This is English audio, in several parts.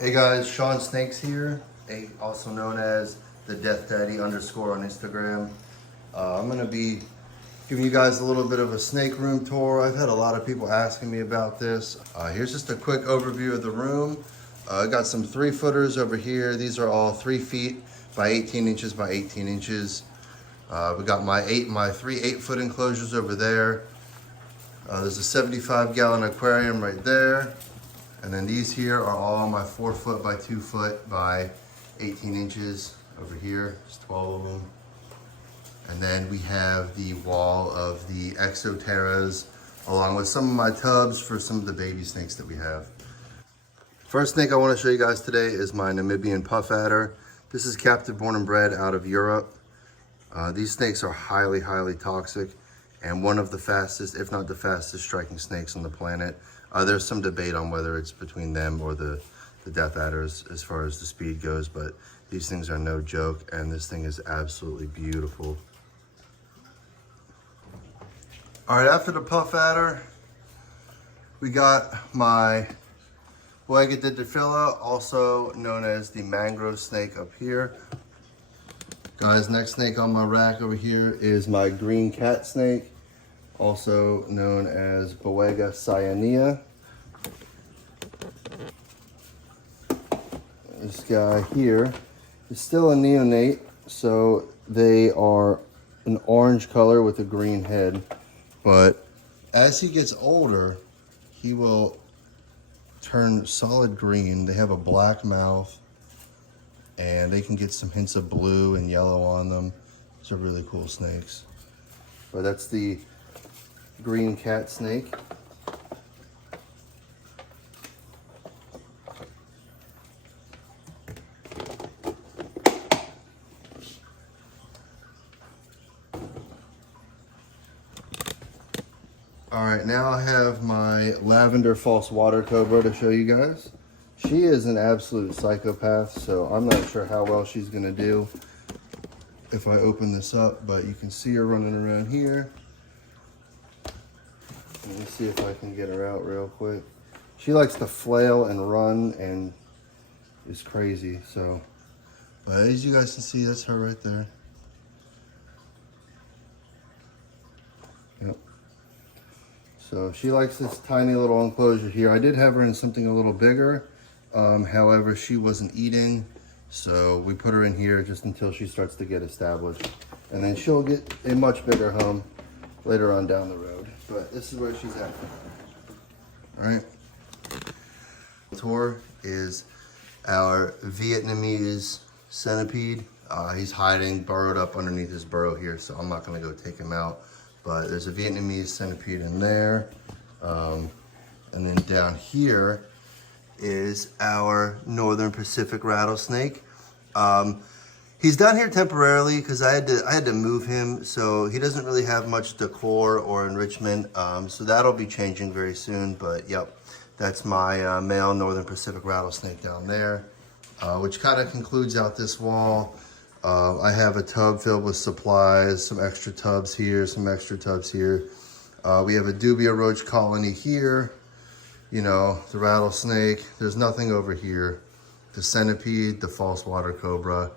Hey guys, Sean Snakes here, also known as the Death Daddy _ on Instagram. I'm gonna be giving you guys a little bit of a snake room tour. I've had a lot of people asking me about this. Here's just a quick overview of the room. I got some 3-footers over here. These are all 3 feet by 18 inches by 18 inches. We got my 3 8-foot enclosures over there. There's a 75-gallon aquarium right there. And then these here are all my 4 foot by 2 foot by 18 inches over here. There's 12 of them. And then we have the wall of the exoterras, along with some of my tubs for some of the baby snakes that we have. First snake I want to show you guys today is my Namibian puff adder. This is captive born and bred out of Europe. These snakes are highly, highly toxic and one of the fastest, if not the fastest, striking snakes on the planet. There's some debate on whether it's between them or the death adders as far as the speed goes, but these things are no joke, and this thing is absolutely beautiful. All right, after the puff adder, we got my Boega diphylla, also known as the mangrove snake up here. Guys, next snake on my rack over here is my green cat snake, also known as Boega cyanea. This guy here is still a neonate, so they are an orange color with a green head. But as he gets older, he will turn solid green. They have a black mouth, and they can get some hints of blue and yellow on them. These are really cool snakes. But that's the green cat snake. All right, now I have my lavender false water cobra to show you guys. She is an absolute psychopath, so I'm not sure how well she's gonna do if I open this up, but you can see her running around here. Let me see if I can get her out real quick. She likes to flail and run and is crazy, so. But as you guys can see, that's her right there. Yep. So she likes this tiny little enclosure here. I did have her in something a little bigger. However, she wasn't eating, so we put her in here just until she starts to get established. And then she'll get a much bigger home later on down the road. But this is where she's at. All right. Tour is our Vietnamese centipede. He's hiding, burrowed up underneath his burrow here, so I'm not gonna go take him out. But there's a Vietnamese centipede in there. And then down here is our Northern Pacific rattlesnake. He's down here temporarily because I had to move him, so he doesn't really have much decor or enrichment. So that'll be changing very soon. But yep, that's my male Northern Pacific rattlesnake down there, which kind of concludes out this wall. I have a tub filled with supplies, some extra tubs here, some extra tubs here. We have a dubia roach colony here. You know, the rattlesnake. There's nothing over here. The centipede, the false water cobra,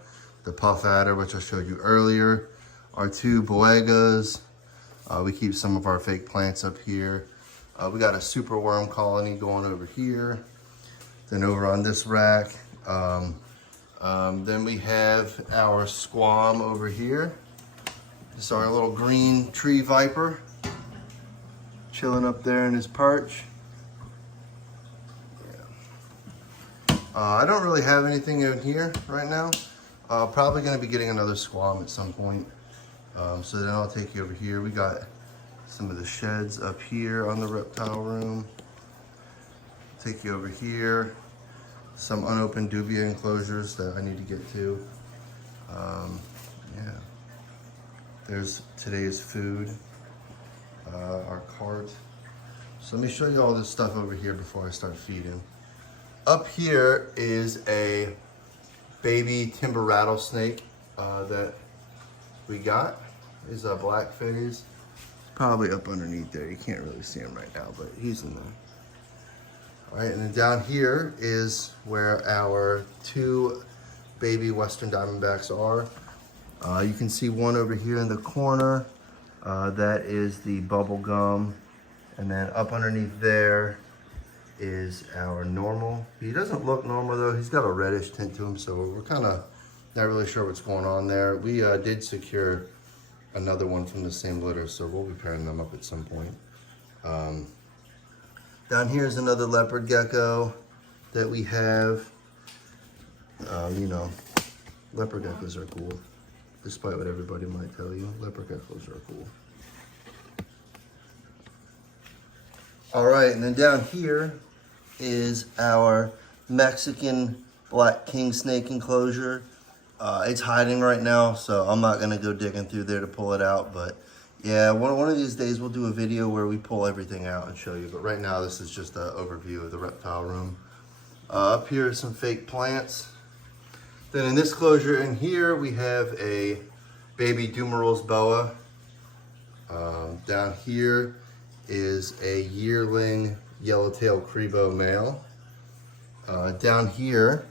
the puff adder, which I showed you earlier, our 2 boegas. We keep some of our fake plants up here. We got a super worm colony going over here. Then over on this rack, then we have our squam over here. This is our little green tree viper, chilling up there in his perch. I don't really have anything in here right now. Probably gonna be getting another squam at some point. So then I'll take you over here. We got some of the sheds up here on the reptile room. Take you over here. Some unopened dubia enclosures that I need to get to. Yeah. There's today's food, our cart. So let me show you all this stuff over here before I start feeding. Up here is a baby timber rattlesnake that we got. Is a black phase. He's probably up underneath there. You can't really see him right now, but he's in there. All right, and then down here is where our 2 baby Western Diamondbacks are. You can see one over here in the corner. That is the bubble gum. And then up underneath there is our normal. He doesn't look normal though. He's got a reddish tint to him, so we're kind of not really sure what's going on there. We did secure another one from the same litter, so we'll be pairing them up at some point. Down here is another leopard gecko that we have. You know, leopard geckos are cool. Despite what everybody might tell you, leopard geckos are cool. All right, and then down here is our Mexican black king snake enclosure. It's hiding right now, so I'm not gonna go digging through there to pull it out, but yeah, one of these days we'll do a video where we pull everything out and show you, but right now this is just an overview of the reptile room. Up here are some fake plants. Then in this closure in here, we have a baby Dumerul's boa. Down here is a yearling yellowtail crebo male. Down here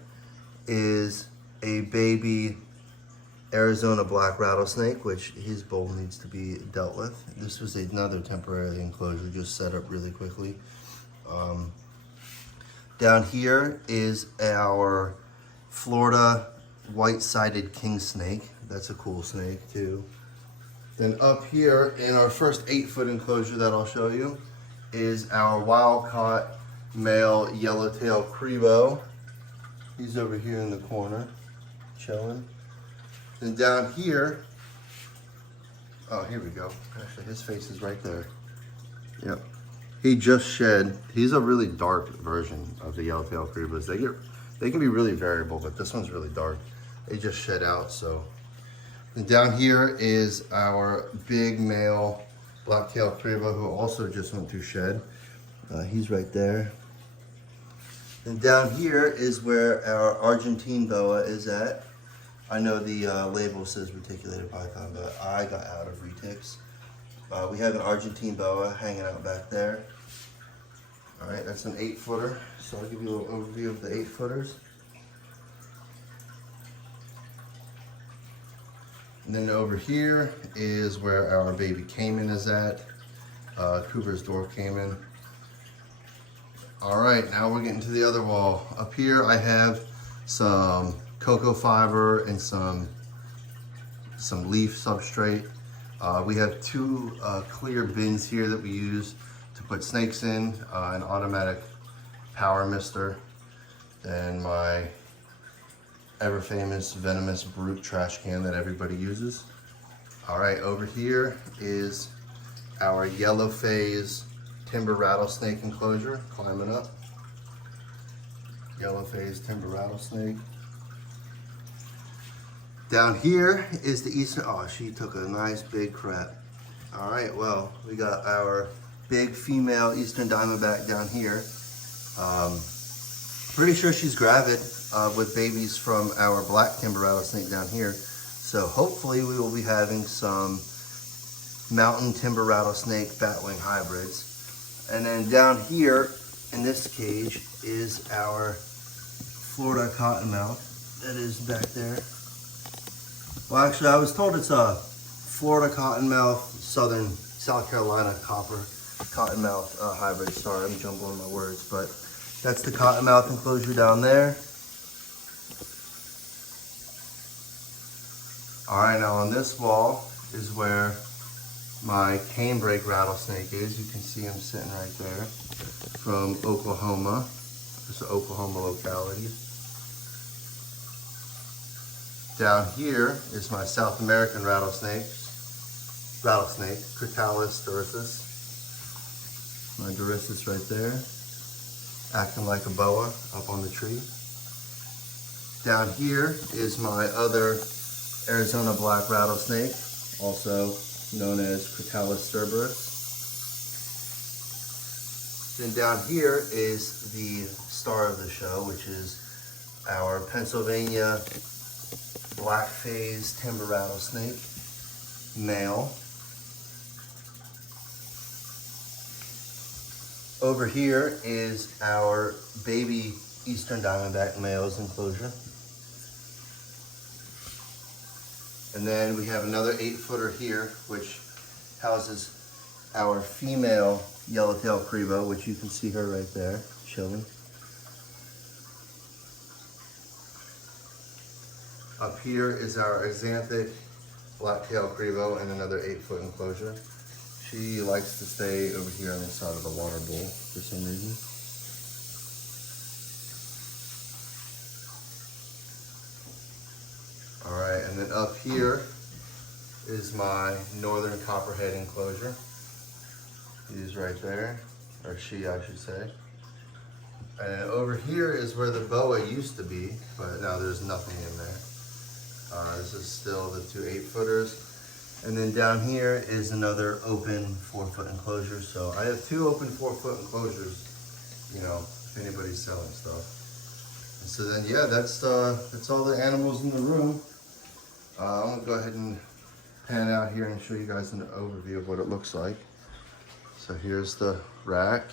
is a baby Arizona black rattlesnake, which his bowl needs to be dealt with. This was another temporary enclosure, just set up really quickly. Down here is our Florida white-sided king snake. That's a cool snake too. Then up here in our first 8-foot enclosure that I'll show you is our wild-caught male yellowtail crebo. He's over here in the corner, chilling. And down here, oh, here we go. Actually, his face is right there. Yep. He just shed. He's a really dark version of the yellowtail crebos. They can be really variable, but this one's really dark. They just shed out, so. And down here is our big male black-tailed crebo who also just went through shed. He's right there. And down here is where our Argentine boa is at. I know the label says reticulated python, but I got out of retics. We have an Argentine boa hanging out back there. All right, that's an 8-footer. So I'll give you a little overview of the 8-footers. And then over here is where our baby caiman is at. Cooper's door caiman. All right, now we're getting to the other wall. Up here I have some cocoa fiber and some leaf substrate. We have 2 clear bins here that we use to put snakes in, an automatic power mister, and my ever famous Venomous brute trash can that everybody uses. All right, over here is our yellow phase timber rattlesnake enclosure, climbing up. Yellow phase timber rattlesnake. Down here is the eastern, oh, she took a nice big crap. All right, well, we got our big female eastern diamondback down here. Pretty sure she's gravid with babies from our black timber rattlesnake down here. So hopefully we will be having some mountain timber rattlesnake batwing hybrids. And then down here in this cage is our Florida cottonmouth that is back there. Well, actually, I was told it's a Florida cottonmouth, southern South Carolina copper cottonmouth hybrid. Sorry, I'm jumbling my words, but that's the cottonmouth enclosure down there. All right, now on this wall is where my canebrake rattlesnake is. You can see him sitting right there from Oklahoma. It's an Oklahoma locality. Down here is my South American rattlesnake, Critalis dorissus. My dorissus right there, acting like a boa up on the tree. Down here is my other Arizona black rattlesnake, also known as Critalis cerberus. Then down here is the star of the show, which is our Pennsylvania black phase timber rattlesnake, male. Over here is our baby Eastern Diamondback male's enclosure. And then we have another 8-footer here, which houses our female yellowtail Crebo, which you can see her right there, chilling. Up here is our axanthic black-tailed Crebo and another 8-foot enclosure. She likes to stay over here on the side of the water bowl for some reason. All right, and then up here is my northern copperhead enclosure. He's right there, or she, I should say. And over here is where the boa used to be, but now there's nothing in there. This is still the two 8-footers. And then down here is another open 4-foot enclosure. So I have two open 4-foot enclosures, you know, if anybody's selling stuff. And so then, yeah, that's all the animals in the room. I'm gonna go ahead and pan out here and show you guys an overview of what it looks like. So here's the rack.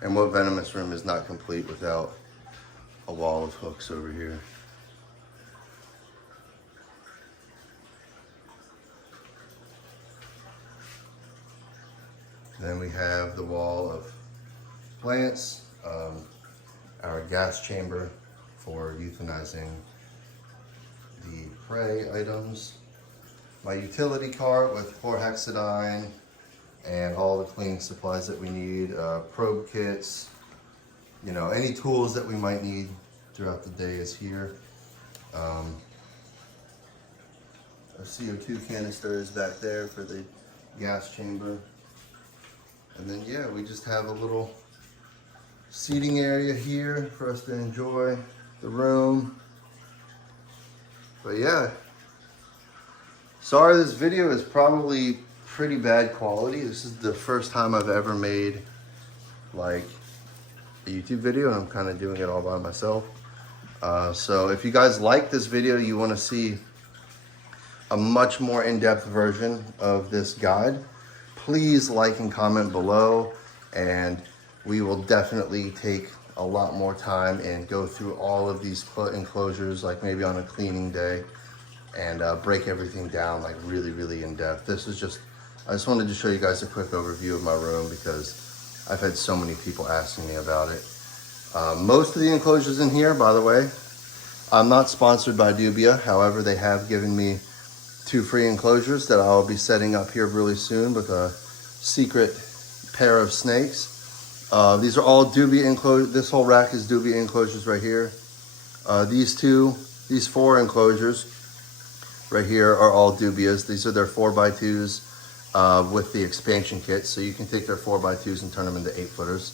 And what Venomous room is not complete without a wall of hooks over here. Then we have the wall of plants, our gas chamber for euthanizing the prey items, my utility cart with chlorhexidine and all the cleaning supplies that we need, probe kits, you know, any tools that we might need throughout the day is here. Our CO2 canister is back there for the gas chamber. And then, yeah, we just have a little seating area here for us to enjoy the room. But yeah, sorry this video is probably pretty bad quality. This is the first time I've ever made like a YouTube video, and I'm kind of doing it all by myself. So if you guys like this video, you want to see a much more in-depth version of this guide, please like and comment below, and we will definitely take a lot more time and go through all of these enclosures, like maybe on a cleaning day, and break everything down like really in depth. This is just, I just wanted to show you guys a quick overview of my room because I've had so many people asking me about it. Most of the enclosures in here, by the way, I'm not sponsored by Dubia. However, they have given me 2 free enclosures that I'll be setting up here really soon with a secret pair of snakes. These are all Dubia enclosures. This whole rack is Dubia enclosures right here. These 4 enclosures right here are all Dubias. These are their 4x2s with the expansion kit. So you can take their 4x2s and turn them into 8-footers.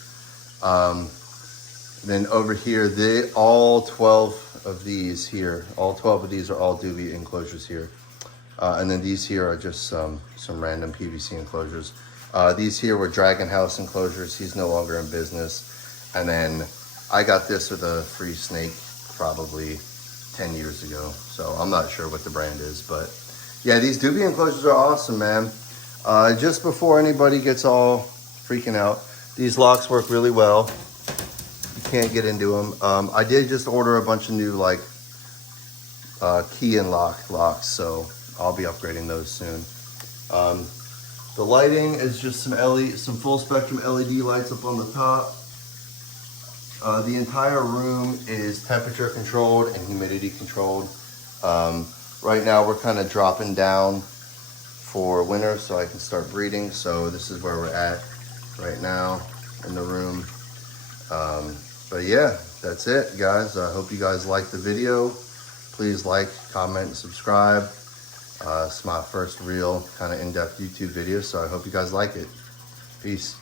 Then over here, all 12 of these here, all 12 of these are all Dubia enclosures here. And then these here are just some random PVC enclosures. These here were Dragon House enclosures. He's no longer in business. And then I got this with a free snake probably 10 years ago. So I'm not sure what the brand is, but yeah, these Dubia enclosures are awesome, man. Just before anybody gets all freaking out, these locks work really well. You can't get into them. I did just order a bunch of new like key and lock locks, so I'll be upgrading those soon. The lighting is just some full spectrum LED lights up on the top. The entire room is temperature controlled and humidity controlled. Right now we're kind of dropping down for winter so I can start breeding. So this is where we're at right now in the room. But yeah, that's it, guys. I hope you guys liked the video. Please like, comment, and subscribe. It's my first real kind of in-depth YouTube video, so I hope you guys like it. Peace.